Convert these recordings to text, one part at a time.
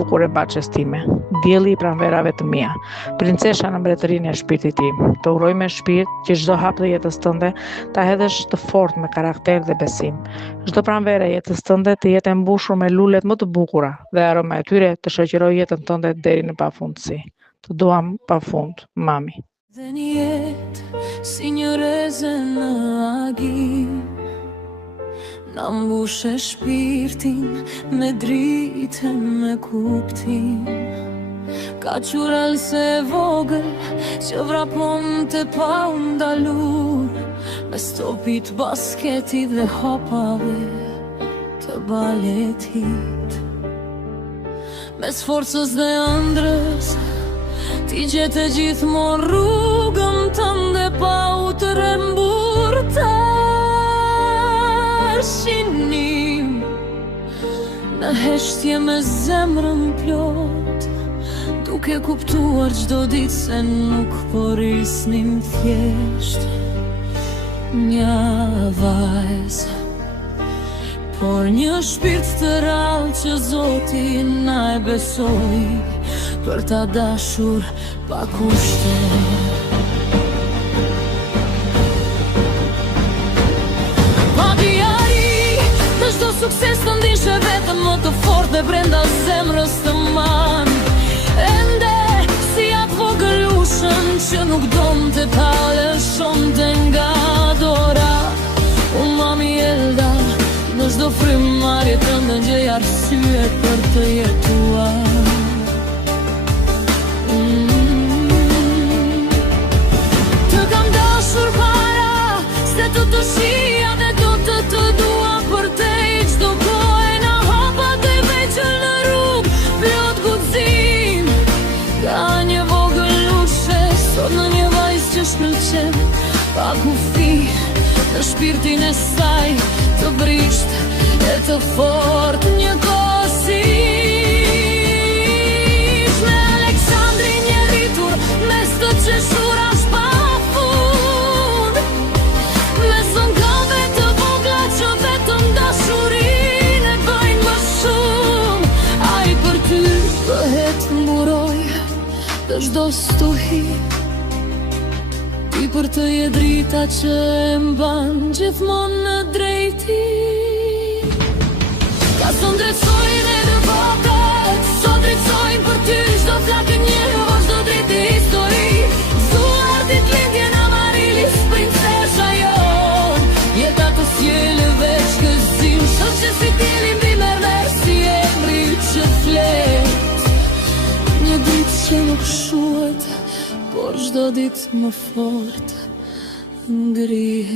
bukur e baçes time, dielli I pranverave të mia, princesha në mbretërinë e shpirtit tim. Të uroj me shpirt që çdo hap të jetës tënde ta hedhësh të fortë me karakter dhe besim. Çdo pranverë e jetës tënde të jetë e mbushur me lulet më të bukura dhe aroma e tyre të shoqëroj jetën tënde deri në pafundësi. Të duam pafund, mami. Dhe një jetë si një reze në agim, na mbushe shpirtin me dritë me kuptim. Ka qurall se vogël që vrapon të pa undalur, me stopit basketi dhe hopave të baletit. Mes forcës dhe ëndrës ti gjete gjithmonë rrugën tënde pa u të rembur të shinim. Në heshtje me zemrën plot, duke kuptuar çdo ditë se nuk po rrisnim thjesht një vajzë, por një shpirt të rrallë që Zoti na e besoi për ta dashur pa kushte. Sukses të ndishe vetëm më të fort dhe brenda zemrës të man. Ende si atë vogëlushën që nuk donë të pale shonte nga dora. Mami Elda, në çdo frymarrje të ndëgjej arsye për të jetuar. Të kam dashur para se të të shija dhe do të dua për te. Pa kufi në shpirtin e saj të brisht e të fort një kosish. Me Aleksandri një rritur mes të qeshurash pa fund, me zëngave të vogla që vetëm dashurin e bëjnë më shumë. Ai për ty bëhet mburoj të çdo stuhi, për të jetë drita që e mban gjithmonë në drejti. Ka son drejtsojnë e në vokët, sot drejtsojnë për ty çdo flakë njërë, çdo drejtë histori. Zuartit lindjen amarilis, princesha jon, jeta të sjellë veç gëzim, shoqe si tjeli mbi merder si emri që flet. Një ditë që nuk shuhet, por çdo ditë më fort ngrihet.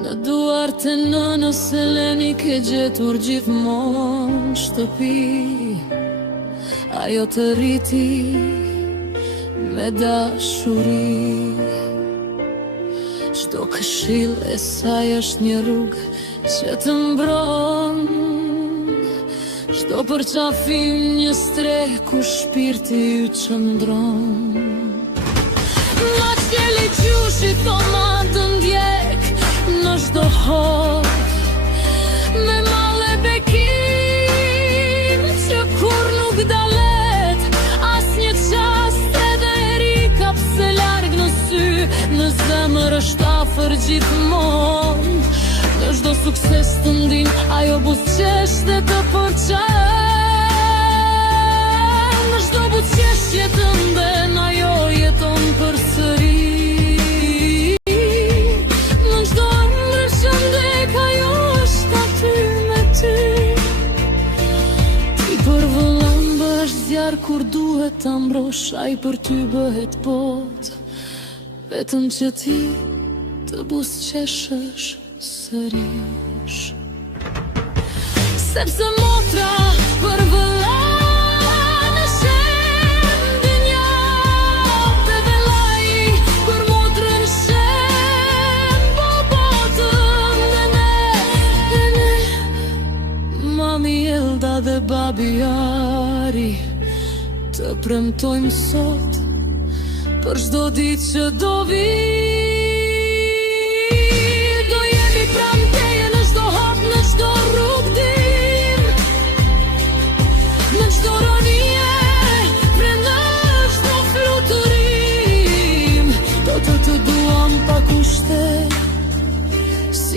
Në duart e nënës Eleni ke gjetur gjithmonë shtëpi, ajo të rriti me dashuri. Çdo këshill e saj është një rrugë që të mbron, çdo përqafim një streh ku shpirti ju qëndron. Ma qeli qyshi tomatë ndjek në çdo hor, me male bekim që kur nuk dalet as një qast edhe ri kapse larg në sy, në zemër është afër gjithmonë. Në çdo sukses të ndin, ajo buzëqesh dhe të përqen. Në çdo buzëqeshje të nden, ajo jeton përsëri. Në çdo ëndër që ndek, ajo është aty me ty. Ti për vëllam bësh zjarr kur duhet ta mbrosh, ai për ty bëhet botë, vetëm që ti të buzëqeshësh sërish. Sepse motra për vëllan e shem dinja, dhe vëllai për motrën shem po botën. Dhe ne mami Elda dhe babi Ari të premtojmë sot për çdo ditë që do vi. Do jemi pranë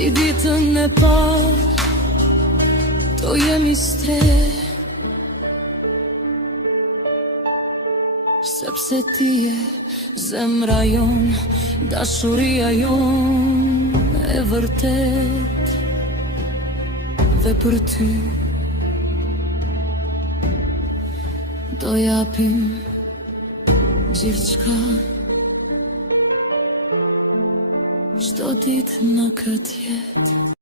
Si ditën e parë, do jemi stre, sepse ti je zemra jon, dashuria jon e vërtet. Dhe për ty do japim gjithçka, çdo ditë në këtë jetë.